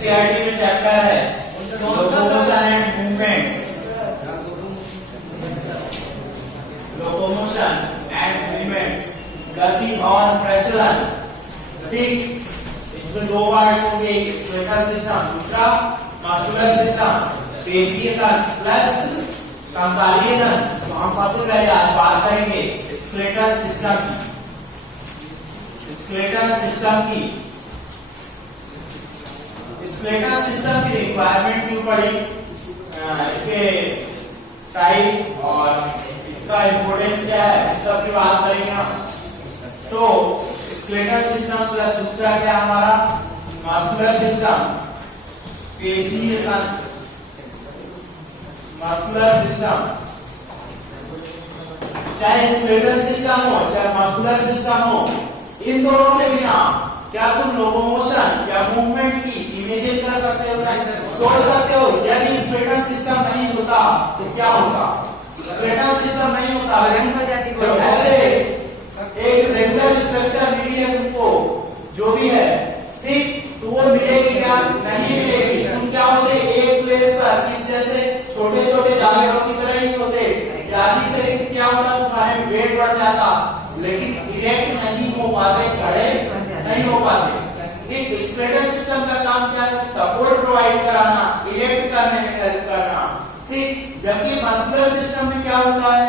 NCERT में chapter है locomotion and movement, locomotion and movement, गति और प्रचलन। ठीक, इसमें दो पार्ट्स होंगे, स्केलेटल सिस्टम, दूसरा मस्कुलर सिस्टम, पेशीय तंत्र प्लस कंकालीय तंत्र। तो हम सबसे पहले आज बात करेंगे स्केलेटल सिस्टम की। स्केलेटल सिस्टम की रिक्वायरमेंट क्यों पड़ी, इसके टाइप और इसका इंपोर्टेंस क्या है, इन सब की बात करेंगे हम। तो स्केलेटल सिस्टम प्लस दूसरा क्या हमारा मस्कुलर सिस्टम, पेशीय तंत्र, मस्कुलर सिस्टम। चाहे स्केलेटल सिस्टम हो चाहे मस्कुलर सिस्टम हो, इन दोनों के बिना क्या तुम लोकोमोशन या मूवमेंट की इमेजिन कर सकते हो, सोच सकते हो? यदि स्केलेटल सिस्टम नहीं होता तो क्या होगा? स्केलेटल सिस्टम नहीं होता, ऐसे एक रेगुलर स्ट्रक्चर मिली है तुमको, जो भी है, ठीक, तो वो मिलेगी क्या? नहीं मिलेगी। तुम क्या होते एक प्लेस पर किस जैसे छोटे छोटे जानवरों की तरह ही होते, अधिक से अधिक क्या होता, तुम्हारे वेट बढ़ जाता, लेकिन इरेक्ट नहीं हो पाते, खड़े नहीं हो पाते। ठीक, स्केलेटल सिस्टम का काम क्या है? सपोर्ट प्रोवाइड कराना, इरेक्ट करने में हेल्प करना। ठीक, जबकि मस्कुलर सिस्टम में क्या होता है?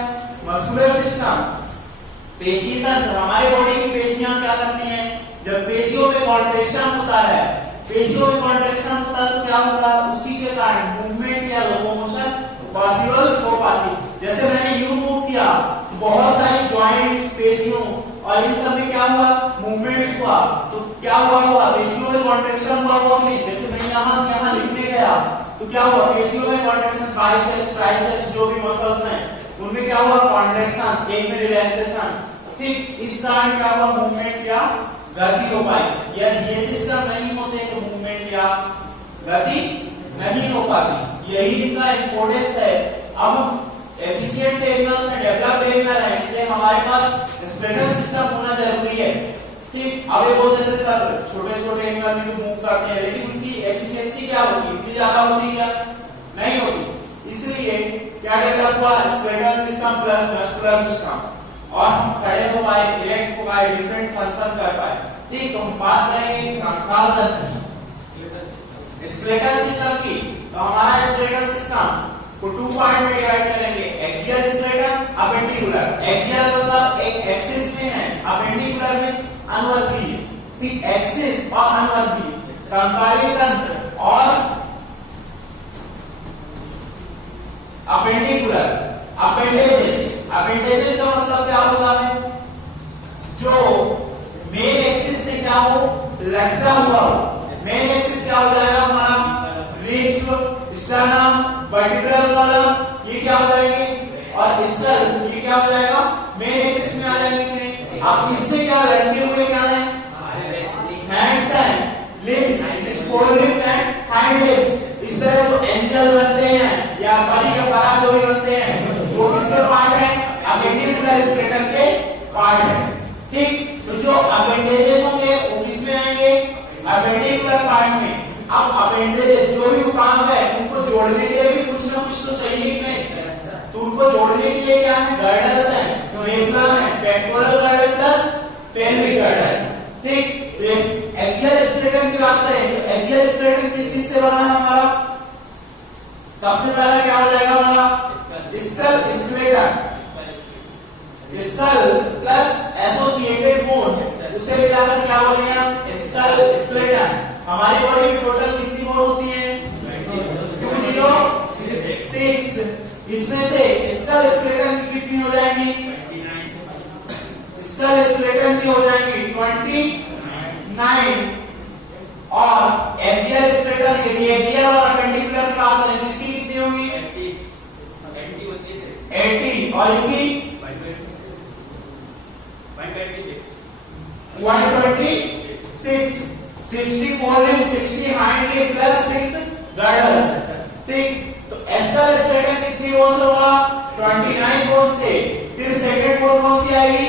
मस्कुलर सिस्टम पेशी तंत्र, हमारे बॉडी की पेशियां क्या करती हैं? जब पेशियों में कॉन्ट्रैक्शन होता है, पेशियों में कॉन्ट्रैक्शन होता है तो क्या होता है? उसी के कारण मूवमेंट या लोकोमोशन पॉसिबल हो पाती। जैसे मैंने यू मूव किया, बहुत सारी जॉइंट्स, पेशियों और इन सब में क्या हुआ? मूवमेंट्स हुआ। तो क्या हुआ? पेशियों में कॉन्ट्रैक्शन हुआ कि नहीं? जैसे मैं यहाँ से यहाँ लिखने गया तो क्या हुआ? पेशियों में कॉन्ट्रैक्शन, बाइसेप्स, ट्राइसेप्स, जो भी मसल्स हैं उनमें क्या हुआ? कॉन्ट्रैक्शन, एक में रिलैक्सेशन। ठीक, इस कारण क्या हुआ? मूवमेंट या गति हो पाई। यदि ये सिस्टम नहीं होते तो मूवमेंट या गति नहीं हो पाती। यही इनका इंपोर्टेंस है। अब एफिशिएंट एनिमल्स में डेवलप एनिमल है, इसलिए हमारे पास स्केलेटल सिस्टम होना जरूरी है। ठीक, अब ये बोल देते सर छोटे छोटे एनिमल भी तो मूव करते हैं, लेकिन उनकी एफिशिएंसी क्या होती? इतनी ज्यादा होती क्या? नहीं होती। इसलिए क्या डेवलप हुआ? Skeletal system plus muscular system, और हम खड़े हो पाए, इरेक्ट हो पाए, डिफरेंट फंक्शन कर पाए। ठीक, तो हम बात करेंगे कंकाल तंत्र की, स्केलेटल सिस्टम की। तो हमारा स्केलेटल सिस्टम को टू पार्ट में डिवाइड करेंगे, एक्सियल स्केलेटन, अपेंडिकुलर। एक्सियल मतलब एक एक्सिस में है, अपेंडिकुलर मींस अनुवर्ती। ठीक, एक्सिस और अनुवर्ती। कंकालीय तंत्र और अपेंडिकुलर। अपेंडेजेस, अपेंडेजेस का मतलब क्या होता है? जो मेन एक्सिस से क्या हो? लगता हुआ हो। मेन एक्सिस क्या हो जाएगा हमारा? रिब्स, स्टर्नम, वर्टिब्रल कॉलम, ये क्या हो जाएंगे? और स्कल, ये क्या हो जाएगा? मेन एक्सिस में आ जाएंगे कि नहीं? अब इससे क्या लटके हुए क्या है? Hands and limbs, forelimbs and hind limbs. इस तरह जो एंजल बनते हैं या बड़ी या बड़ा जो भी बनते हैं, वो किसके पार्ट है? अपेंडिकुलर स्केलेटन के पार्ट है। ठीक, तो जो अपेंडेजेस होंगे वो किस में आएंगे? अपेंडिकुलर पार्ट में। अब अपेंडेजेस जो भी काम है उनको जोड़ने के लिए भी कुछ ना कुछ तो चाहिए कि नहीं? तो उनको जोड़ने के लिए क्या है? गर्डल्स है, मेडुलम है, pectoral girdle plus pelvic girdle. ठीक, एक्सियल स्केलेटन की बात करें तो एक्सियल स्केलेटन किस से बना है हमारा? सबसे पहला क्या हो जाएगा हमारा? Skull skeleton, skull plus associated bone, उसे मिलाकर क्या हो गया? Skull skeleton. हमारी बॉडी में टोटल कितनी बोन होती है? 206। इसमें से स्कल स्केलेटन की कितनी हो जाएंगी? स्कल स्केलेटन की हो जाएंगी 29, और एक्सियल स्केलेटन, यदि एक्सियल और अपेंडिकुलर की बात करें इसकी कितनी होगी? 80, और इसकी 126। 64 limb, 60 hind limb plus 6 girdles. ठीक, तो स्कल स्केलेटन कितनी बोन से होगा? 29 बोन से। फिर सेकंड बोन कौन सी आएगी?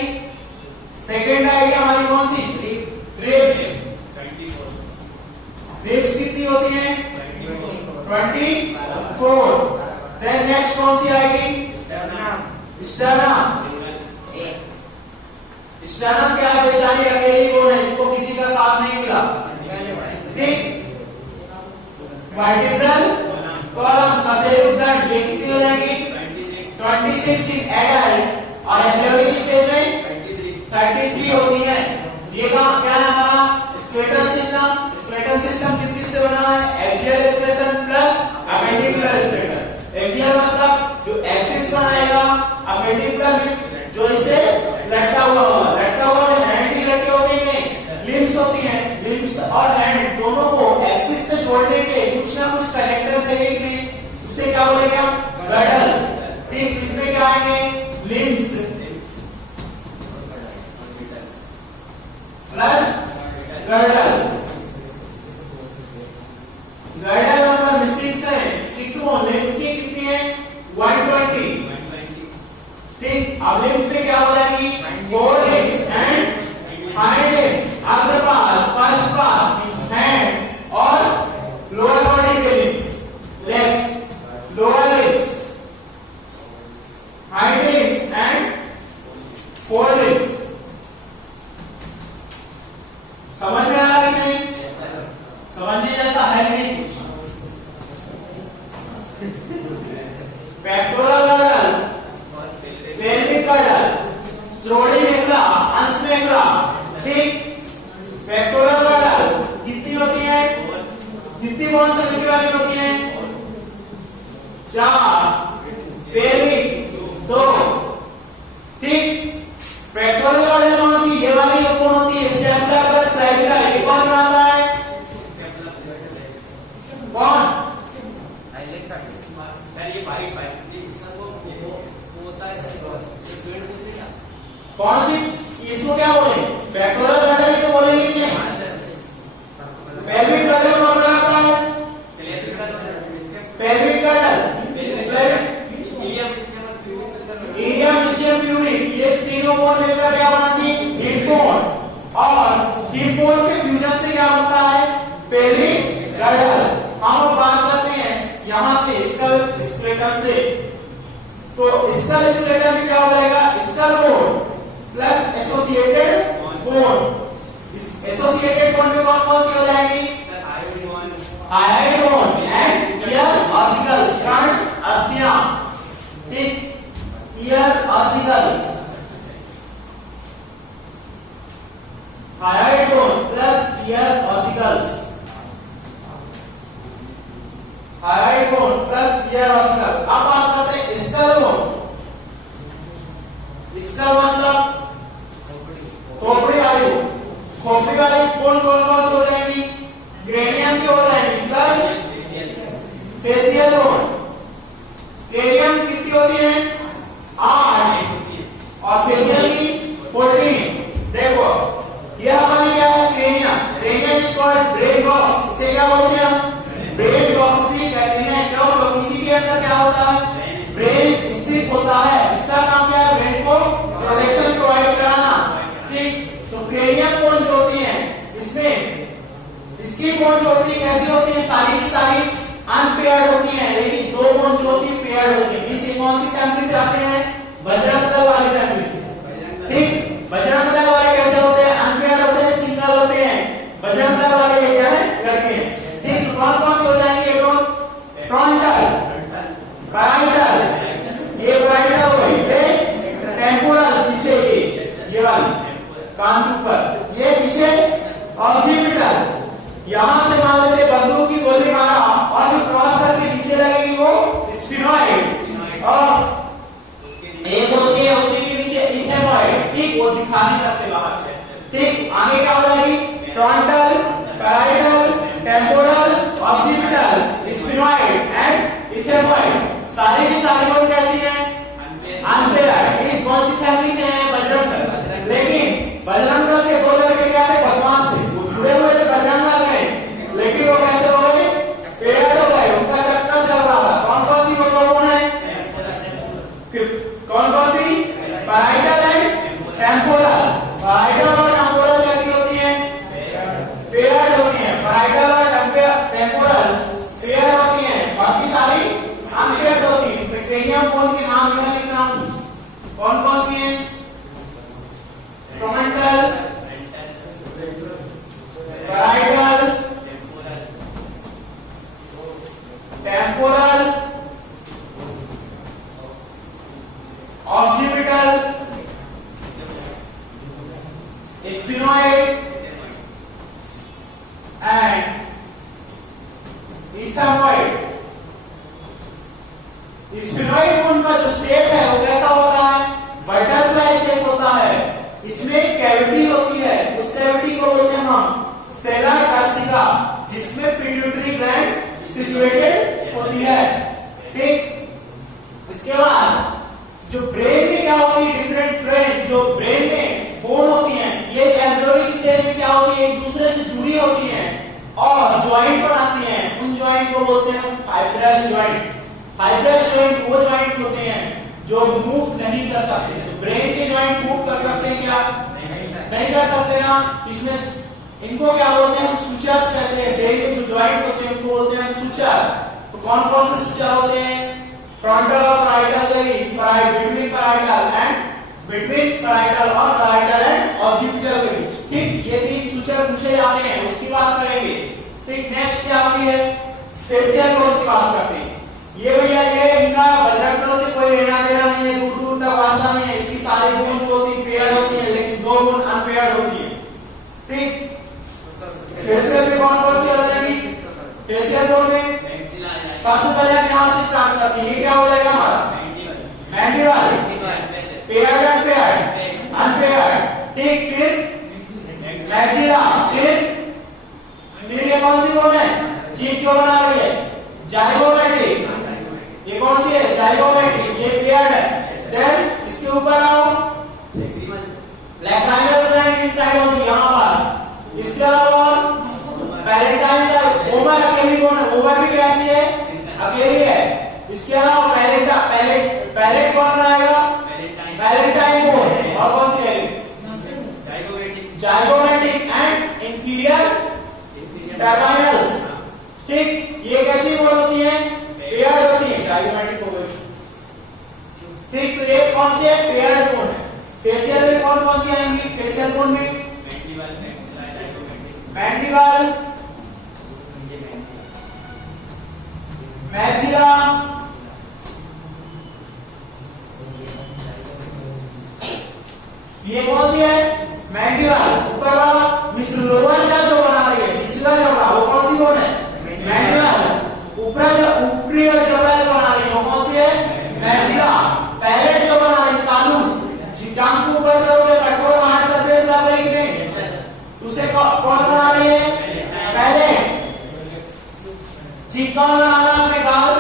सेकंड आएगी हमारी कौन सी? रिब्स। रिब्स कितनी होती है 24। देन नेक्स्ट कौन सी आएगी? स्टर्नम। स्टर्नम क्या है? बेचारी अकेली बोन है, इसको किसी का साथ नहीं मिला। ठीक। वर्टिब्रल कॉलम कशेरुकदंड ये कितनी हो जाएगी? 26 इन एडल्ट और एम्ब्रियोनिक स्टेज में 33 होती है। ये काम क्या लगा? Skeletal system. स्केलेटल सिस्टम किस किस से बना है? Axial skeleton plus appendicular skeleton. Axial मतलब जो एक्सिस बनाएगा, अपेंडिकुलर मींस जो इससे लटका हुआ होगा। लटका हुआ में हैंड ही लटके होते हैं, लिम्स होती हैं। लिम्स और हैंड दोनों को एक्सिस से जोड़ने के कुछ ना कुछ कनेक्टर चाहिए कि नहीं? उससे क्या बोलेंगे हम? गर्डल्स। ठीक। इसमें क्या आएंगे? Limbs plus girdle. Girdle number 6 है। 6 लिम्स की कितनी है? 120। ठीक। अब लिम्स में क्या हो जाएगी? 4 लिम्स एंड हाइंड लिम्स, अग्रपाद, पश्चपाद, हैंड और लोअर बॉडी के limbs, legs, lower limbs, hind limbs and 4 limbs. समझ में आ रहा है कि नहीं? समझने जैसा है नहीं कुछ। पेक्टोरल गर्डल, पेल्विक गर्डल, श्रोणी मेखला, अंश मेखला। ठीक। पेक्टोरल गर्डल कितनी होती है? कितनी बोन से मिलने वाली होती है? 4। पेल्विक 2। ठीक। पेक्टोरल गर्डल कौन सी? ये वाली कौन होती है? स्टेपुला प्लस ट्राइफिला। ये कौन बनाता है? कौन? सर ये बारीक होता है सर, जॉइंट बोलते हैं क्या? कौन सी? इसको क्या बोले? पेक्टोरल गर्डल तो बोलेंगे कि नहीं? पेल्विक गर्डल कौन बनाता है? पेल्विक गर्डल, इलियम, इसचियम, प्यूबिक, ये तीनों बोन मिलकर क्या बनाती है? Hip bone. और हिप बोन के फ्यूजन से क्या बनता है? Pelvic girdle. हम बात करते हैं यहां से स्कल स्केलेटन से, तो स्कल स्केलेटन में क्या हो जाएगा? Skull bone plus associated bone. Associated bone में कौन कौन सी हो जाएगी? Hyoid bone and ear ossicles, कर्ण अस्थियां। ठीक। Ear ossicles, hyoid bone plus ear ossicles, hyoid bone plus ear ossicle. अब बात करते हैं स्कल बोन। स्कल मतलब खोपड़ी वाली बोन। खोपड़ी वाली बोन कौन कौन सी हो जाएगी? क्रेनियम की हो जाएगी प्लस फेशियल बोन। क्रेनियम कितनी होती है? 8 और फेशियल की 14। देखो ये हमारी क्या है? Cranium. Cranium is called brain box. इसे क्या बोलते हैं हम? ब्रेन बॉक्स भी कहते हैं। क्यों? क्योंकि इसी के अंदर क्या होता है? ब्रेन स्थित होता है। इसका काम क्या है? ब्रेन को प्रोटेक्शन प्रोवाइड कराना। ठीक। तो क्रेनियम बोन जो होती है, इसमें इसकी बोन जो होती है कैसी होती है? सारी की सारी अनपेयर्ड होती है, लेकिन 2 बोन जो होती है पेयर्ड होती है। इस कौन सी फैमिली से आते हैं? बजरंग दल वाली फैमिली से। ठीक। बजरंग दल वाले कैसे होते हैं? अनपेयर्ड होते हैं, सिंगल होते हैं। बजरंग दल वाले ये क्या है? लड़के हैं। ठीक। तो कौन कौन से हो जाएंगे? ये बोन फ्रंटल, पैराइटल, ये पैराइटल हो गई, ये टेम्पोरल पीछे, ये वाली कान के ऊपर, ये पीछे ऑक्सीपिटल। यहां से मान लेते बंदूक की गोली मारा और जो क्रॉस करके नीचे लगेगी वो स्फिनोइड, और एक होती है उसी के नीचे इथेमोइड। ठीक। वो दिखा नहीं सकते बाहर से। ठीक। आगे क्या हो जाएगी? Frontal, parietal, temporal, occipital, sphenoid and ethmoid. सारे की सारी बोन कैसी है? अनपेयर्ड। इस कौन सी फैमिली से है? बजरंग दल। लेकिन बजरंग दल के 2 लड़के क्या थे? बदमाश थे, वो जुड़े हुए थे बजरंग दल में, लेकिन वो कैसे हो गए? पेयर्ड हो गए। उनका चक्कर चल रहा था। कौन कौन सी बोन है? कौन कौन सी? Parietal and temporal. पैराइटल और टेम्पोरल कैसी होती है? पेयर्ड होती है। पैराइटल और टेम्पोरल इथेनॉइड। स्फेनॉइड कोन का जो शेप है वो कैसा होता है? बटरफ्लाई शेप होता है। इसमें कैविटी होती है, उस कैविटी को बोलते हैं हम सेला टॉक्सिका, जिसमें पिट्यूटरी ग्लैंड सिचुएटेड होती है। ठीक, इसके बाद जो ब्रेन में क्या होती है, डिफरेंट ब्रेन जो ब्रेन में बोन होती हैं, ये एम्ब्रियोनिक स्टेज में क्या होती है, एक दूसरे से जुड़ी होती हैं और ज्वाइंट बनाती हैं। उन ज्वाइंट को बोलते हैं फाइब्रस ज्वाइंट। फाइब्रस ज्वाइंट वो ज्वाइंट होते हैं जो मूव नहीं कर सकते। तो ब्रेन के ज्वाइंट मूव कर सकते हैं क्या? नहीं कर सकते ना। इसमें इनको क्या बोलते हैं, हम सूचर्स कहते हैं। ब्रेन के जो ज्वाइंट होते हैं उनको बोलते हैं सूचर। तो कौन कौन से सूचर होते हैं? फ्रंटल और पैराइटल के बीच, between parietal and between parietal और पैराइटल एंड ऑक्सीपिटल के बीच। ठीक, ये तीन सूचर पूछे जाते हैं, उसकी बात करेंगे। ठीक, नेक्स्ट क्या आती है? फेशियल बोन की बात करते हैं। ये भैया ये इनका बजरंगों से कोई लेना देना नहीं है, दूर दूर तक वास्ता नहीं है। इसकी सारी बोन जो होती है पेयर्ड होती है, लेकिन दो बोन अनपेयर्ड होती है। ठीक, फेशियल में कौन कौन सी हो जाएगी? फेशियल बोन में सबसे पहले हम यहाँ से स्टार्ट करते हैं। ये क्या हो जाएगा हमारा? Mandible, paired unpaired, unpaired. ठीक, फिर मैक्सिला, फिर ये कौन सी बोन है? चीफ जो बना रही है जाइगोमैटिक। ये कौन सी है? जाइगोमैटिक, ये पेयर्ड है। देन इसके ऊपर आओ, लैक्राइनल ग्लैंड इनसाइड होगी यहाँ पास। इसके अलावा पैरेंटाइन साइड, ओवर अकेली बोन है। ओवर भी कैसी है? अकेली है। इसके अलावा पैरेट कौन बनाएगा? पैरेंटाइन बोन। और कौन सी है? Zygomatic and inferior terminals. ठीक, ये कैसी बोन होती है? पेयर्ड होती है, जाइगोमैटिक हो गई। ठीक, तो ये कौन सी है? पेयर्ड बोन है। फेशियल में कौन कौन सी आएंगी? फेशियल बोन में मैंडिबल, मैक्सिला, ये कौन सी है? मैंडिबल। ऊपर वाला मिस लोअर जो बना रही है, निचला जबड़ा, वो कौन सी बोन है? मैंडिबल। ऊपर जो ऊपरी जबड़ा जो बना रही है वो कौन सी है? मैक्सिला। पैलेट जो बना रही है, तालू, टांग के ऊपर जो कठोर हार्ड सरफेस लग रही है, उसे कौन बना रही है? पैलेट। चिकन बना रहा है अपने गाल,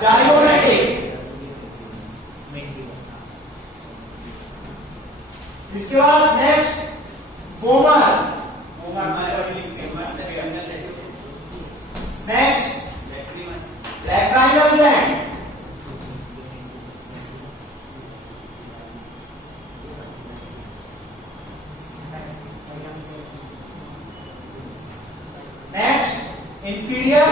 जाइगोमैटिक। इसके बाद next vomer, next lacrimal gland, next inferior,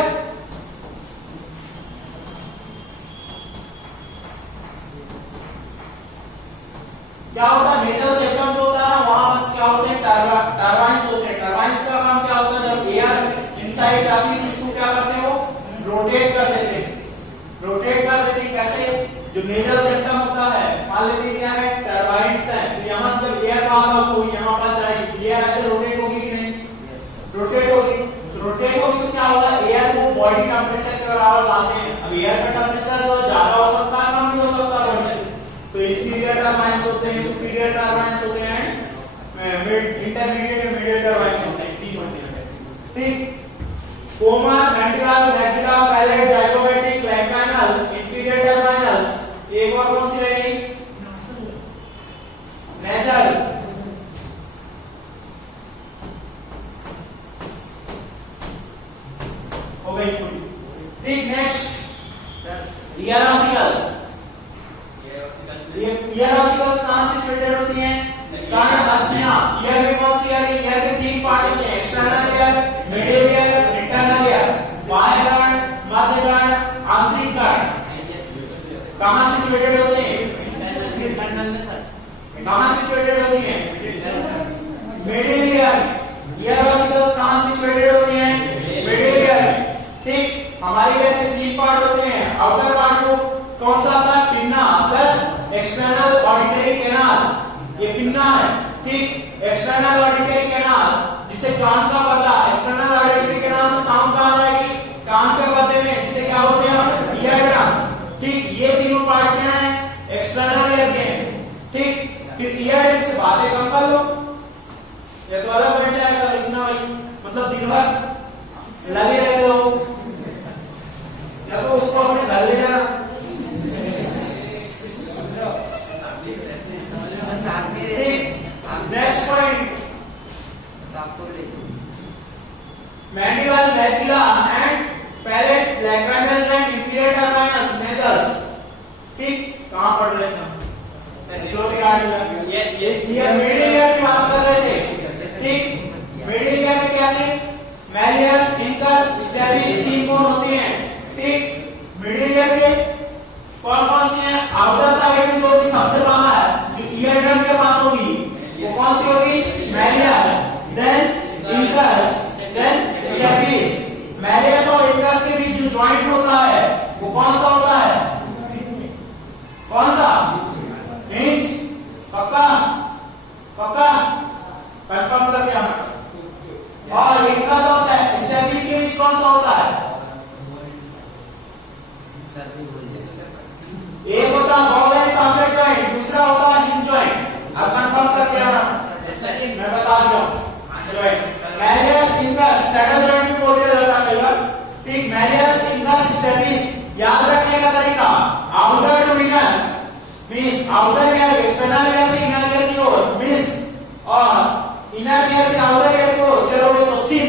क्या होता है? मेजर सेप्टम जो होता है वहां बस क्या होते हैं? टर्बाइंस होते हैं। टर्बाइंस का काम क्या होता है? जब एयर इनसाइड जाती है तो उसको क्या करते हो? रोटेट कर देते हैं। रोटेट कर देते हैं कैसे? जो मेजर सेप्टम होता है, मान लेते क्या है? टर्बाइंस है, तो यहाँ से जब एयर पास आउट होगी यहाँ पास जाएगी, एयर ऐसे रोटेट होगी कि नहीं? रोटेट होगी। रोटेट होगी तो क्या होगा? एयर को बॉडी टेम्परेचर के बराबर लाते हैं। अब एयर का टेम्परेचर जो ज्यादा हो सकता है, कम भी हो सकता है बॉडी से। तो इंफीरियर टर्बाइंस होते हैं, सुपीरियर टर्बाइंस होते हैं, इंटरमीडिएट एंड मिडिल टर्बाइंस होते हैं, तीन होते हैं। ठीक, vomer, mandible, maxilla, palate, zygomatic, lacrimal, inferior terminals. एक और कौन सी रहेगी? नेचर। हो गई पूरी। ठीक, next ear ossicles. Ear ossicles कहां से सिचुएटेड होती हैं? कान अस्थियां। ईयर में कौन सी ईयर? ईयर के तीन पार्ट होते हैं, external ear, middle ear, internal ear. बाह्य कर्ण, मध्य कर्ण, आंतरिक कर्ण। कहां से सिचुएटेड होते हैं? इंटरनल में सर। कहां से सिचुएटेड होती हैं? Middle ear. ईयर ऑसिकल्स कहां से सिचुएटेड होती हैं? मिडिल ईयर में। ठीक, हमारे ईयर के तीन पार्ट होते हैं। आउटर पार्ट को कौन सा आता है? Pinna plus external auditory canal. ये पिन्ना है। ठीक, एक्सटर्नल ऑडिटरी कैनाल जिसे कान का पर्दा, एक्सटर्नल ऑडिटरी कैनाल से साउंड कहा जाएगी, कान के पर्दे में लगे रहते हो या तो उसको अपने घर ले जाना। Next point, mandible, maxilla and palate, lacrimal gland, inferior terminus, nasals. ठीक, कहां पढ़ रहे थे हम? ये मिडिल ईयर की बात कर रहे थे। ठीक, मिडिल ईयर में क्या थे? मैलियस, इंकस, स्टेबिस, 3 बोन होते हैं। ठीक, मिडिल ईयर के कौन कौन से हैं? आउटर साइड में जो भी सबसे बाहर है, जो ईयर ड्रम के पास होगी, वो कौन सी होगी? Malleus, then incus, then stapes. Malleus और इंकस के बीच जो जॉइंट होता है वो कौन सा होता है? कौन सा? हिंज। पक्का? पक्का? कंफर्म कर दिया मैं। और इंकस और स्टेबिस के बीच कौन सा होता है? एक होता है बॉल एंड सॉकेट जॉइंट, दूसरा होता है हिंज जॉइंट। अब कंफर्म कर दिया मैं बता दिया joint. Malleus, incus, saddle joint भी बोल दिया जाता है कई बार। ठीक, मैलियस, इंकस, स्टेबिस। याद रखने का तरीका, outer to inner means outer ear, external ear से इनर ईयर की ओर मिस, और इनर ईयर से आउटर ईयर की ओर चलोगे तो सिम।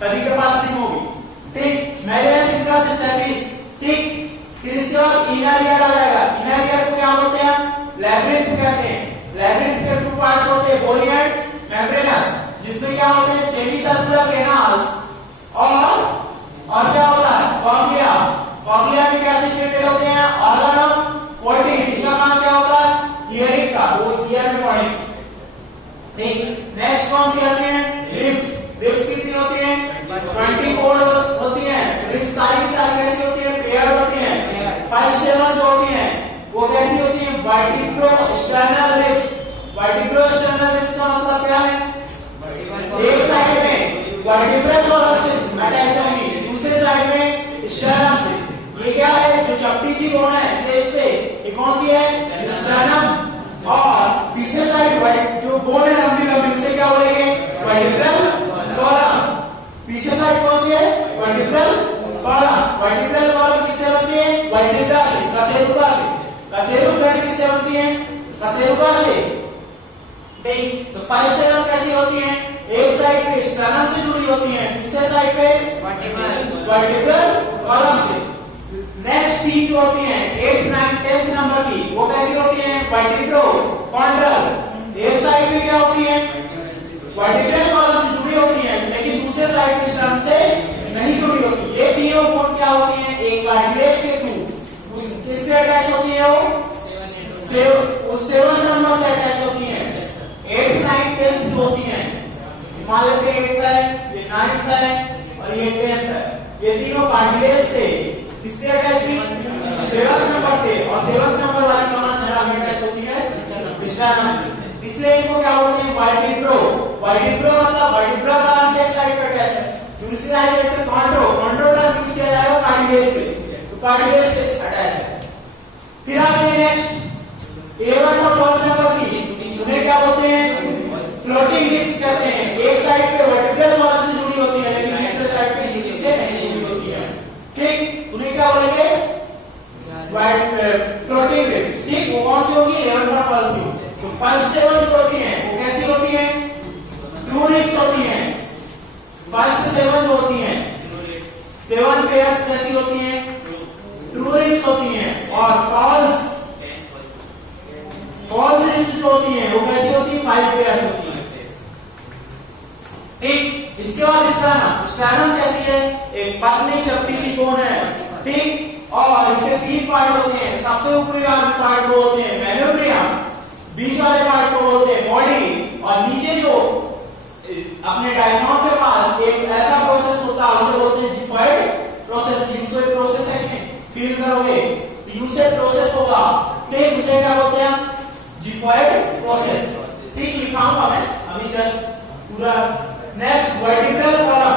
सभी के पास सिम होगी। ठीक, मैलियस, इंकस, स्टेबिस। ठीक, फिर इसके बाद इनर ईयर आ जाएगा। इनर ईयर को क्या बोलते हैं? लैब्रिंथ कहते हैं। लैब्रिंथ के 2 पार्ट्स होते हैं, बोनी एंड मेम्ब्रेनस, जिसमें क्या होते हैं? सेमी सर्कुलर कैनाल्स और क्या होता है? कॉर्निया। कॉर्निया में क्या सिचुएटेड होते हैं? Organ of voting. इनका काम क्या होता है? हियरिंग का, वो ईयर में पढ़ेंगे। ठीक, नेक्स्ट कौन सी आती है? रिब्स। रिब्स कितनी होती हैं? 24 होती हैं। रिब्स सारी की सारी कैसी होती है? पेयर्ड होती हैं। फर्स्ट 7 जो होती हैं वो कैसी होती है? Vertebro-sternal ribs. वर्टिब्रो-स्टर्नल रिब्स का मतलब क्या है? एक साइड में वर्टिब्रल कॉलम से अटैच होगी, दूसरे साइड में स्टर्नम से। ये क्या है? जो चपटी सी बोन है चेस्ट पे, ये कौन सी है? स्टर्नम। और पीछे साइड जो बोन है लंबी लंबी, उसे क्या बोलेंगे? Vertebral column. पीछे साइड कौन सी है? Vertebral column. वर्टिब्रल कॉलम किससे बनती है? वर्टिब्रा से, कशेरुका से। कशेरुक ग्लैंड किससे बनती है? कशेरुका से। तो फर्स्ट 7 कैसी होती हैं? एक साइड पे स्टर्नम से जुड़ी होती हैं, दूसरे साइड पे वर्टिब्रल कॉलम से। नेक्स्ट 3 जो होती हैं 8, 9, 10 नंबर की, वो कैसी होती हैं? Vertebro chondral. एक साइड पे क्या होती है? वर्टिब्रल कॉलम से जुड़ी होती हैं, लेकिन दूसरे साइड पे स्टर्नम से नहीं जुड़ी होती। ये तीनों बोन क्या होती हैं? एक कार्टिलेज के थ्रू किससे अटैच होती है? वो उस 7 नंबर से अटैच होती हैं। 8, 9, 10 जो होती हैं, मान लेते हैं 8 है, ये 9 है और ये 10 है। ये तीनों कार्टिलेज से किससे अटैच हुई? 7 नंबर से। और 7 नंबर वाली कहां से अटैच होती है? स्टर्नम से। इसलिए इनको क्या बोलते हैं? वर्टिब्रो। वर्टिब्रो मतलब वर्टिब्रा कॉलम से एक साइड पे अटैच है, दूसरी साइड पे कॉन्ड्रो। कॉन्ड्रो टर्म यूज किया जाएगा कार्टिलेज पे, तो कार्टिलेज से अटैच है। फिर आगे नेक्स्ट 11 और 12 नंबर की, उन्हें क्या बोलते हैं? फ्लोटिंग रिब्स कहते हैं। एक साइड पे वर्टिब्रल कॉलम से जुड़ी होती है, लेकिन दूसरे साइड पे किसी से नहीं जुड़ी होती है। ठीक, उन्हें क्या बोलेंगे? Floating ribs. ठीक, वो कौन सी होगी? 11 और 12 की। तो फर्स्ट 7 जो होती हैं वो कैसी होती हैं? ट्रू रिब्स होती हैं। फर्स्ट 7 जो होती हैं 7 पेयर्स कैसी होती हैं? ट्रू रिब्स होती हैं। और फॉल्स रिब्स जो होती हैं वो कैसी होती है? 5 पेयर्स होती हैं। ठीक, इसके बाद स्टर्नम। स्टर्नम कैसी है? एक पतली चपटी सी बोन है। ठीक, और इसके 3 पार्ट होते हैं। सबसे ऊपरी वाले पार्ट को बोलते हैं मेनोब्रियम, बीच वाले पार्ट को बोलते हैं बॉडी, और नीचे जो अपने डायफ्राम के पास एक ऐसा प्रोसेस होता है उसे बोलते हैं जिफॉइड प्रोसेस। यूसेज प्रोसेस है, फील करोगे यूसेज प्रोसेस होगा। ठीक, उसे क्या बोलते हैं? Xiphoid process. ठीक, लिखाऊंगा मैं अभी जस्ट पूरा। Next vertebral column.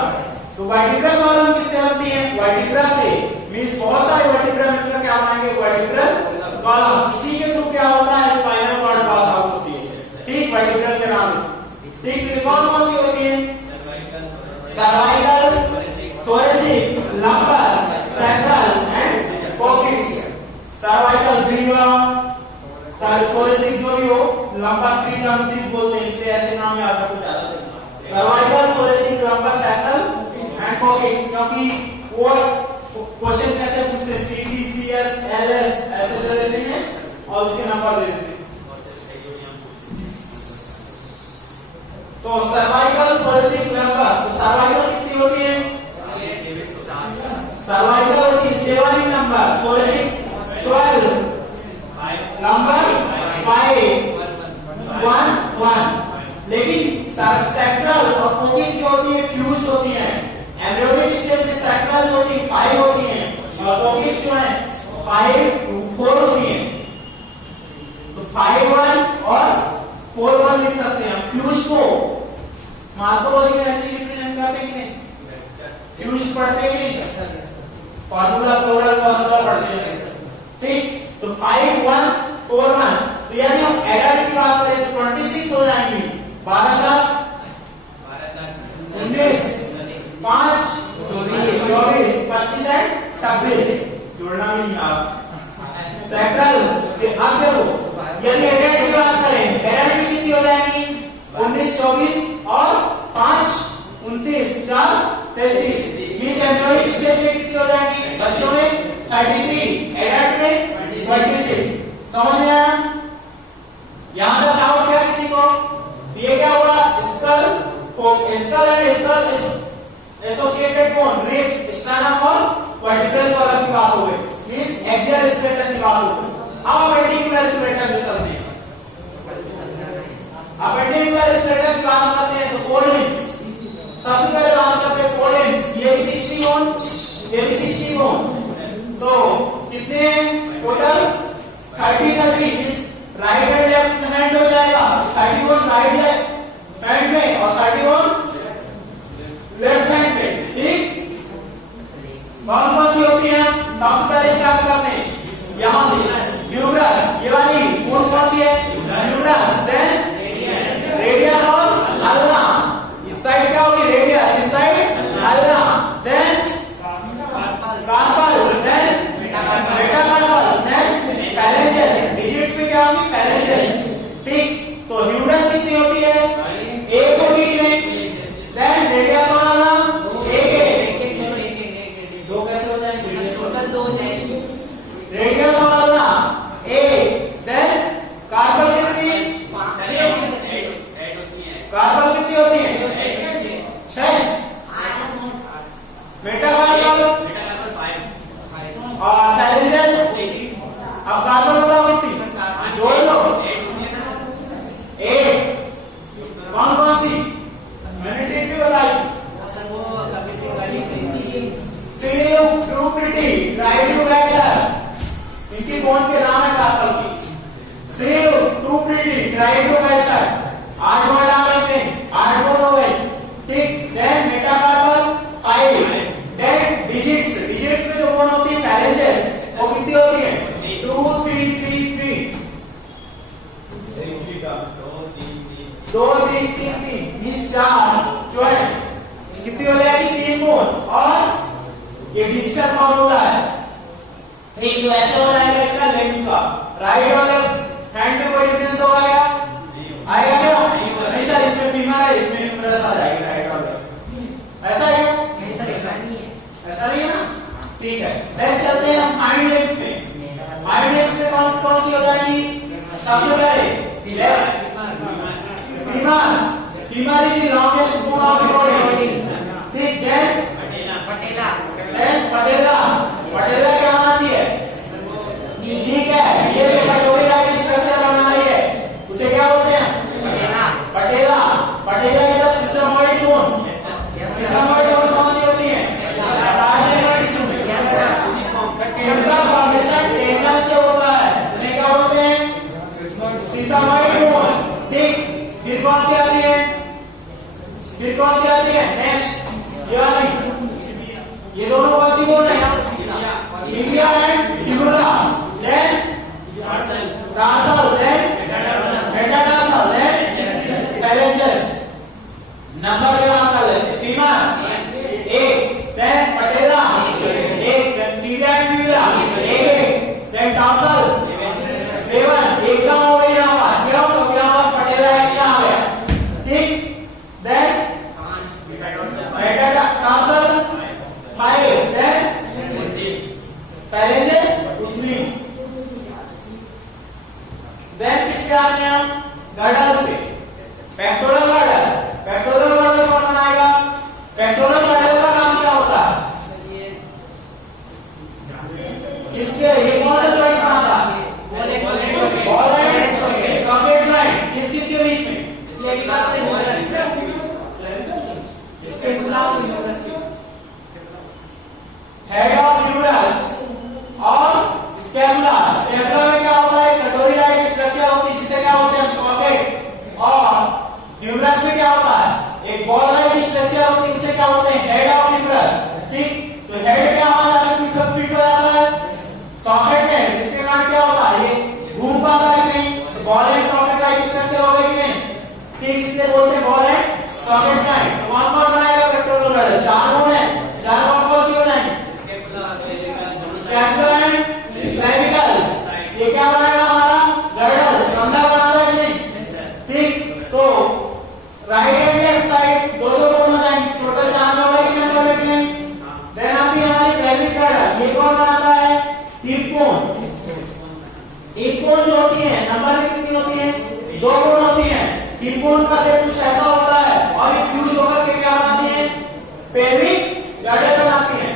तो वर्टिब्रल कॉलम किससे बनती है? वर्टिब्रा से। मींस बहुत सारे वर्टिब्रा मिलकर क्या बनाएंगे? Vertebral column. इसी के थ्रू क्या होता है? स्पाइनल कॉर्ड पास आउट होती है। ठीक, वर्टिब्रल के नाम। ठीक, कौन कौन सी होती है? सर्वाइकल, ग्रीवा थोरेसिक जो भी हो, लंबा ट्रीट बोलते हैं, इसलिए ऐसे नाम याद रखो ज्यादा से। सर्वाइकल, थोरेसिक, लंबा सैकल एंड कॉकेक्स, क्योंकि वो क्वेश्चन कैसे पूछते हैं, सीडी, सीएस, एलएस ऐसे दे देते हैं और उसके नंबर दे देते हैं। तो सर्वाइकल, थोरेसिक, लंबा, तो सर्वाइकल कितनी होती है? सर्वाइकल होती है 7 नंबर, थोरेसिक 12, नंबर 5 1 1। लेकिन सैक्रल और कोकिक्स जो होती है फ्यूज्ड होती है। एम्ब्रियोनिक स्टेज में सैक्रल जो होती है 5 होती है और कोकिक्स जो है 4 होती है। तो 5 1 और 4 1 लिख सकते हैं। फ्यूज को मार्कोलॉजी में ऐसे रिप्रेजेंट करते हैं कि नहीं? फ्यूज पढ़ते हैं कि नहीं? फार्मूला, प्लूरल फार्मूला पढ़ते हैं, ठीक? तो 5 1 4 1, तो यानी हम एडल्ट की बात करें तो 26 हो जाएंगी। 12 7 19 5 24 25 है 26, जोड़ना भी नहीं आप सैक्रल। अब देखो, यदि एडल्ट की बात करें, एडल्ट में कितनी हो जाएंगी? 19 24 और 5 29 4 33। इस एम्ब्रियोनिक स्टेज में कितनी हो जाएंगी? बच्चों में 33, एडल्ट में 26। समझ में आया? यहां तक डाउट क्या किसी को? ये क्या हुआ? Skull and skull associated bone, ribs, sternum और वर्टिकल कॉलम की बात हो गई, मींस एक्सियल स्केलेटन की बात हो गई। अब पेडिकुलर स्केलेटन पे चलते हैं। अब पेडिकुलर स्केलेटन की बात करते हैं तो 4 लिम्स। सबसे पहले बात करते हैं 4 लिम्स। ये भी 60 बोन, ये भी 60 बोन। तो कितने total? 30 right and left hand हो जाएगा। 31 राइट हैंड में और 31 लेफ्ट हैंड में, ठीक? कौन कौन सी होती है? सबसे पहले स्टार्ट करते हैं यहां से। ह्यूमरस, ये वाली कौन कौन सी है? ह्यूमरस, देन रेडियस और अल्ना। इस साइड क्या होगी? रेडियस, इस side ulna, then carpals, then metacarpals, then phalanges. Digits में क्या होगी? फैलेंजेस, ठीक? तो ह्यूमरस कितनी होती है? एक होगी कि नहीं? देन रेडियस और अल्ना एक दो कैसे हो जाएंगे? टोटल 2 हो जाएंगे। रेडियस और अल्ना एक, देन कार्पल कितनी? कार्पल कितनी होती है? 6। मेटाकार्पल और फैलेंजेस। अब कार्पल बताओ कितनी? जोड़ लो। एक। कौन कौन सी? मैंने ठीक भी बताई। सर वो कभी से गाली थी। ट्रूप्रिटी, ट्राइड्यूवैक्टर, इनकी बोन के नाम है कार्पल की। ट्रूप्रिटी, ट्राइड्यूवैक्टर, 8 वर्ड आ गए, 8 वर्ड हो गए, ठीक? देन मेटाकार्पल 5, देन डिजिट्स में जो बोन होती है फैलेंजेस, वो कितनी होती है? 2 3 3 3 2 3 3 3 इस 4 जो है कितनी हो जाएगी? 3 बोन। और ये डिजिटल फॉर्मूला है, ठीक? तो ऐसे हो जाएगा इसका लेंस का। राइट और लेफ्ट हैंड में कोई डिफरेंस होगा क्या? आएगा क्या? नहीं सर, इसमें फीमर है, इसमें ह्यूमरस आ जाएगा। राइट और लेफ्ट ऐसा है क्या? नहीं सर, ऐसा नहीं है। ऐसा नहीं है ना, ठीक है। देन चलते हैं हम हाइंड लेग्स में। हाइंड लेग्स में कौन सी हो जाएगी? सबसे पहले left femur. Femur is the longest bone of the body, ठीक? देन पटेला, देन पटेला। पटेला क्या बनाती है? ठीक है, ये जो कटोरी का स्ट्रक्चर बना रही है उसे क्या बोलते हैं? पटेला। पटेला। पटेला इज द सिस्टमॉइड बोन। सिस्टमॉइड बोन कौन सी होती है? जिनका फॉर्मेशन टेंडन से होता है उन्हें क्या बोलते हैं? सिस्टमॉइड बोन, ठीक? फिर कौन सी आती है? नेक्स्ट ये वाली, ये दोनों कौन सी बोन है? Tibia and fibula. Then tarsal, then metatarsal, then phalanges. Number जो आप कर लेते हैं, femur 1, then patella 1, then tibia and fibula 1, then tarsal चार कौन है, चार कौन सी होना है, स्कैपुला एंड क्लेविकल्स। ये क्या बनाएगा हमारा गर्डल्स, कंधा बनाता है कि नहीं, ठीक। तो राइट एंड लेफ्ट साइड दो दो बोन हो जाएंगे, टोटल चार में होगा कि नहीं। देन आती है हमारी पेल्विक गर्डल, ये कौन बनाता है, हिप बोन। हिप बोन जो होती है नंबर में कितनी होती है, दो बोन होती है। हिप बोन का सेट कुछ ऐसा होता है और ये फ्यूज होकर के क्या बनाती है, पेल्विक गर्डल बनाती है।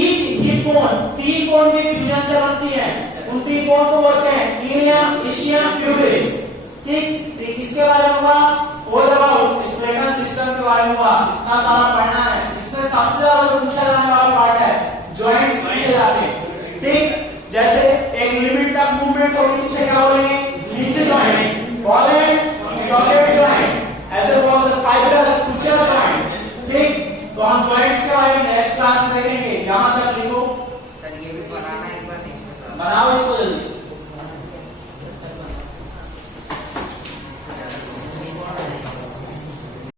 ईच हिप बोन तीन बोन के फ्यूजन से बनती है, उन तीन बोन को बोलते हैं इलियम, इशियम, प्यूबिस, ठीक। किसके बारे में हुआ, ऑल अबाउट स्केलेटल सिस्टम के बारे में हुआ, इतना सारा पढ़ना है। इसमें सबसे ज्यादा जो पूछा जाने वाला पार्ट है जॉइंट्स पूछे जाते हैं, ठीक। जैसे एक लिमिट तक मूवमेंट होगी उसे क्या बोलेंगे, hinge joint, ball and socket joint, ऐसे बहुत से फाइब्रस सुचर जॉइंट, ठीक। तो हम जॉइंट्स के बारे में नेक्स्ट क्लास में देखेंगे। यहां तक लिखो, सर ये भी बनाना एक बार नहीं बनाओ इसको।